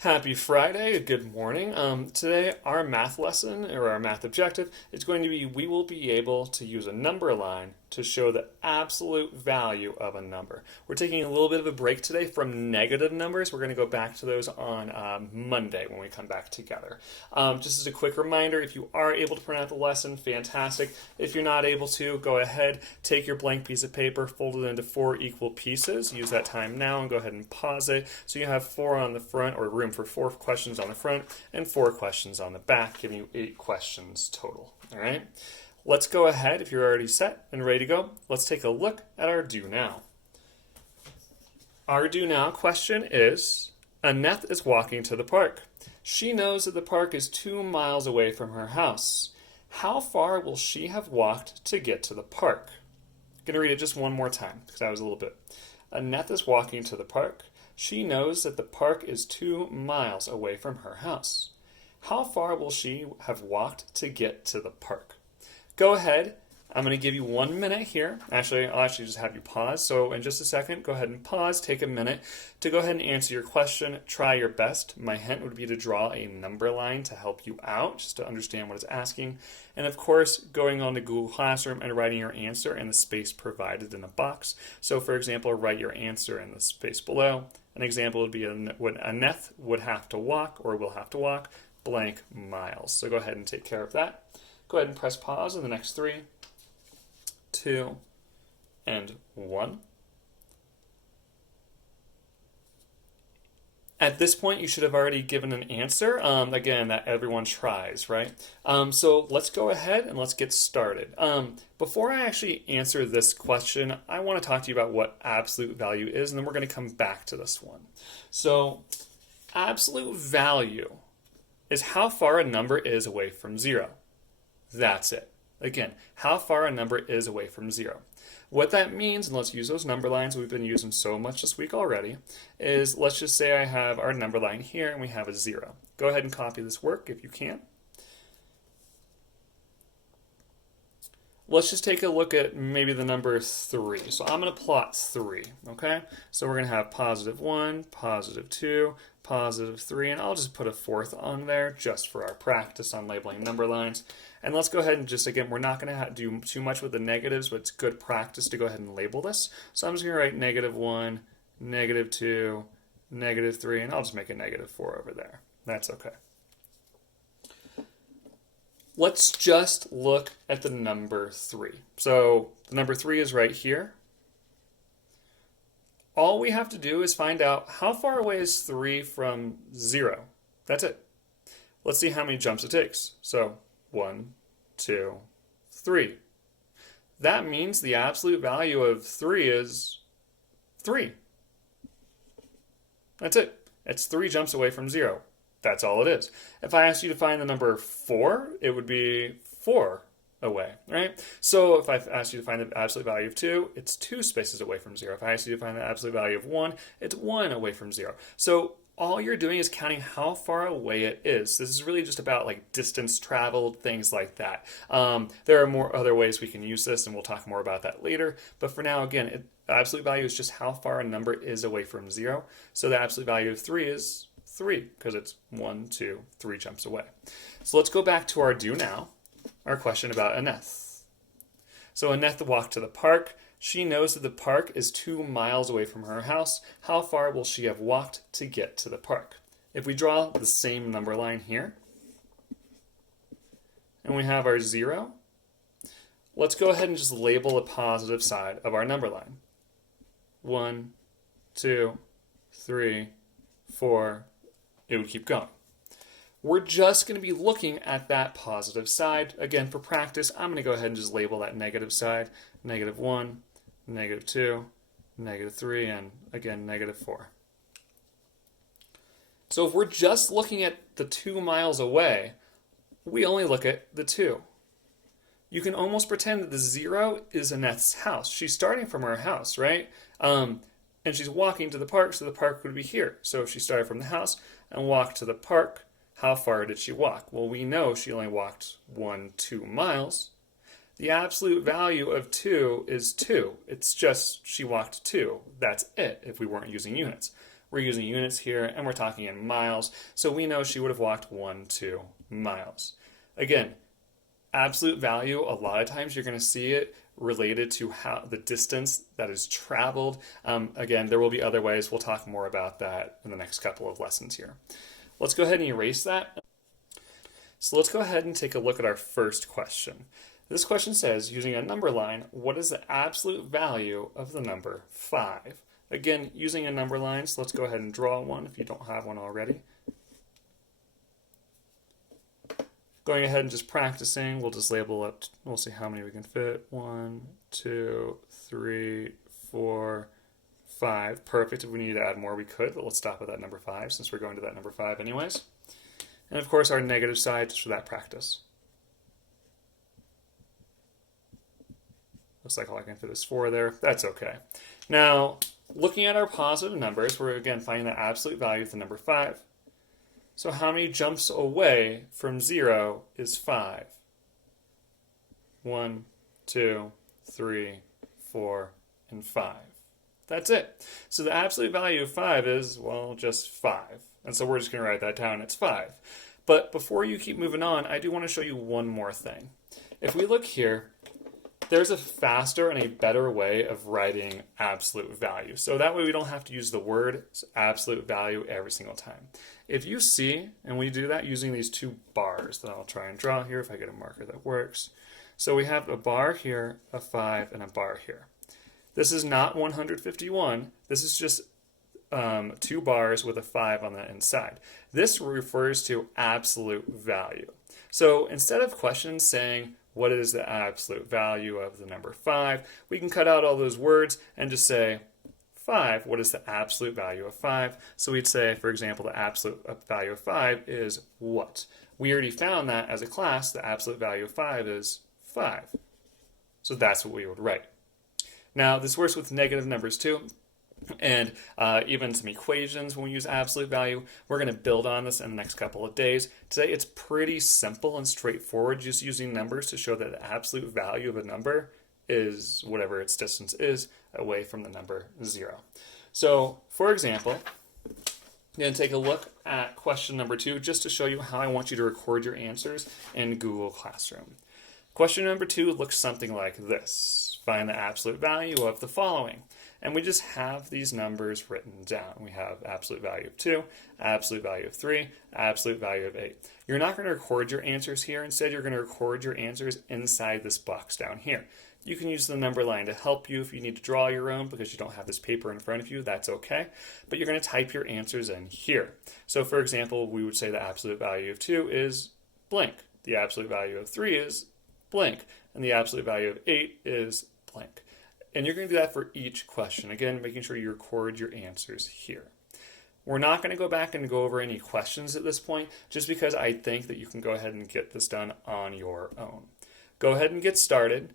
Happy Friday, good morning. Today, our math lesson or our math objective is going to be we will be able to use a number line to show the absolute value of a number. We're taking a little bit of a break today from negative numbers. We're going to go back to those on Monday when we come back together. Just as a quick reminder, if you are able to print out the lesson, fantastic. If you're not able to, go ahead, take your blank piece of paper, fold it into 4 equal pieces. Use that time now and go ahead and pause it. So you have 4 on the front, or room for 4 questions on the front and 4 questions on the back, giving you 8 questions total. All right. Let's go ahead, if you're already set and ready to go, let's take a look at our do now. Our do now question is, Annette is walking to the park. She knows that the park is 2 miles away from her house. How far will she have walked to get to the park? I'm going to read it just one more time because that was a little bit. Annette is walking to the park. She knows that the park is 2 miles away from her house. How far will she have walked to get to the park? Go ahead. I'm going to give you 1 minute here. Actually, I'll just have you pause. So in just a second, go ahead and pause. Take a minute to go ahead and answer your question. Try your best. My hint would be to draw a number line to help you out, just to understand what it's asking. And of course, going on to Google Classroom and writing your answer in the space provided in the box. So for example, write your answer in the space below. An example would be when Annette would have to walk or will have to walk blank miles. So go ahead and take care of that. Go ahead and press pause in the next 3, 2, and 1. At this point, you should have already given an answer. Again, that everyone tries, right? So let's go ahead and let's get started. Before I actually answer this question, I want to talk to you about what absolute value is, and then we're going to come back to this one. So absolute value is how far a number is away from 0. That's it. Again, how far a number is away from 0. What that means, and let's use those number lines we've been using so much this week already, is let's just say I have our number line here and we have a 0. Go ahead and copy this work if you can. Let's just take a look at maybe the number 3. So I'm going to plot 3, okay? So we're going to have positive 1, positive 2, positive 3, and I'll just put a 4th on there just for our practice on labeling number lines. And let's go ahead and just, again, we're not going to do too much with the negatives, but it's good practice to go ahead and label this. So I'm just going to write negative 1, negative 2, negative 3, and I'll just make a negative 4 over there. That's okay. Let's just look at the number 3. So the number 3 is right here. All we have to do is find out how far away is 3 from 0. That's it. Let's see how many jumps it takes. So 1, 2, 3. That means the absolute value of 3 is 3. That's it. It's 3 jumps away from 0. That's all it is. If I asked you to find the number 4, it would be 4 away, right? So if I asked you to find the absolute value of 2, it's 2 spaces away from 0. If I asked you to find the absolute value of 1, it's 1 away from 0. So all you're doing is counting how far away it is. This is really just about like distance traveled, things like that. There are more other ways we can use this, and we'll talk more about that later. But for now, again, the absolute value is just how far a number is away from 0. So the absolute value of 3 is 3, because it's 1, 2, 3 jumps away. So let's go back to our do now, our question about Annette. So Annette walked to the park. She knows that the park is 2 miles away from her house. How far will she have walked to get to the park? If we draw the same number line here, and we have our 0, let's go ahead and just label the positive side of our number line. 1, 2, 3, 4, it would keep going. We're just going to be looking at that positive side. Again, for practice, I'm going to go ahead and just label that negative side. Negative 1, negative 2, negative 3, and again, negative 4. So if we're just looking at the 2 miles away, we only look at the 2. You can almost pretend that the 0 is Annette's house. She's starting from her house, right? And she's walking to the park, so the park would be here. So if she started from the house and walked to the park, how far did she walk? Well, we know she only walked 2 miles. The absolute value of 2 is 2. It's just she walked 2. That's it if we weren't using units. We're using units here, and we're talking in miles, so we know she would have walked 2 miles. Again, absolute value, a lot of times you're going to see it related to how the distance that is traveled. Again, there will be other ways. We'll talk more about that in the next couple of lessons here. Let's go ahead and erase that. So let's go ahead and take a look at our first question. This question says, using a number line, what is the absolute value of the number 5? Again, using a number line, so let's go ahead and draw one if you don't have one already. Going ahead and just practicing, we'll just label up, we'll see how many we can fit. 1, 2, 3, 4, 5. Perfect. If we need to add more, we could, but let's stop at that number 5 since we're going to that number 5 anyways. And of course, our negative side just for that practice. Looks like all I can fit is 4 there. That's okay. Now, looking at our positive numbers, we're again finding the absolute value of the number 5. So how many jumps away from 0 is 5? 1, 2, 3, 4, and 5. That's it. So the absolute value of 5 is, well, just 5. And so we're just going to write that down. It's 5. But before you keep moving on, I do want to show you one more thing. If we look here, there's a faster and a better way of writing absolute value. So that way we don't have to use the word absolute value every single time. If you see, and we do that using these 2 bars that I'll try and draw here if I get a marker that works. So we have a bar here, a 5, and a bar here. This is not 151. This is just 2 bars with a 5 on the inside. This refers to absolute value. So instead of questions saying, what is the absolute value of the number 5? We can cut out all those words and just say 5. What is the absolute value of 5? So we'd say, for example, the absolute value of 5 is what? We already found that as a class, the absolute value of 5 is 5. So that's what we would write. Now, this works with negative numbers too. And even some equations when we use absolute value. We're going to build on this in the next couple of days. Today it's pretty simple and straightforward, just using numbers to show that the absolute value of a number is whatever its distance is away from the number 0. So, for example, I'm going to take a look at question number 2 just to show you how I want you to record your answers in Google Classroom. Question number 2 looks something like this. Find the absolute value of the following. And we just have these numbers written down. We have absolute value of 2, absolute value of 3, absolute value of 8. You're not going to record your answers here. Instead, you're going to record your answers inside this box down here. You can use the number line to help you if you need to draw your own because you don't have this paper in front of you. That's okay. But you're going to type your answers in here. So, for example, we would say the absolute value of 2 is blank. The absolute value of 3 is blank. And the absolute value of 8 is blank. And you're going to do that for each question. Again, making sure you record your answers here. We're not going to go back and go over any questions at this point, just because I think that you can go ahead and get this done on your own. Go ahead and get started.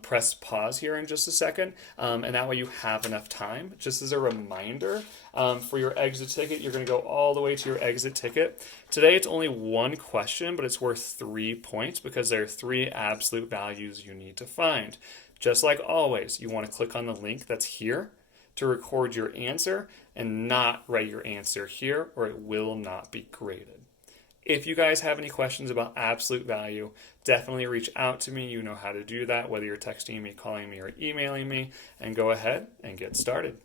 Press pause here in just a second, and that way you have enough time. Just as a reminder, for your exit ticket, you're going to go all the way to your exit ticket. Today it's only 1 question, but it's worth 3 points because there are 3 absolute values you need to find. Just like always, you want to click on the link that's here to record your answer and not write your answer here, or it will not be graded. If you guys have any questions about absolute value, definitely reach out to me. You know how to do that, whether you're texting me, calling me, or emailing me, and go ahead and get started.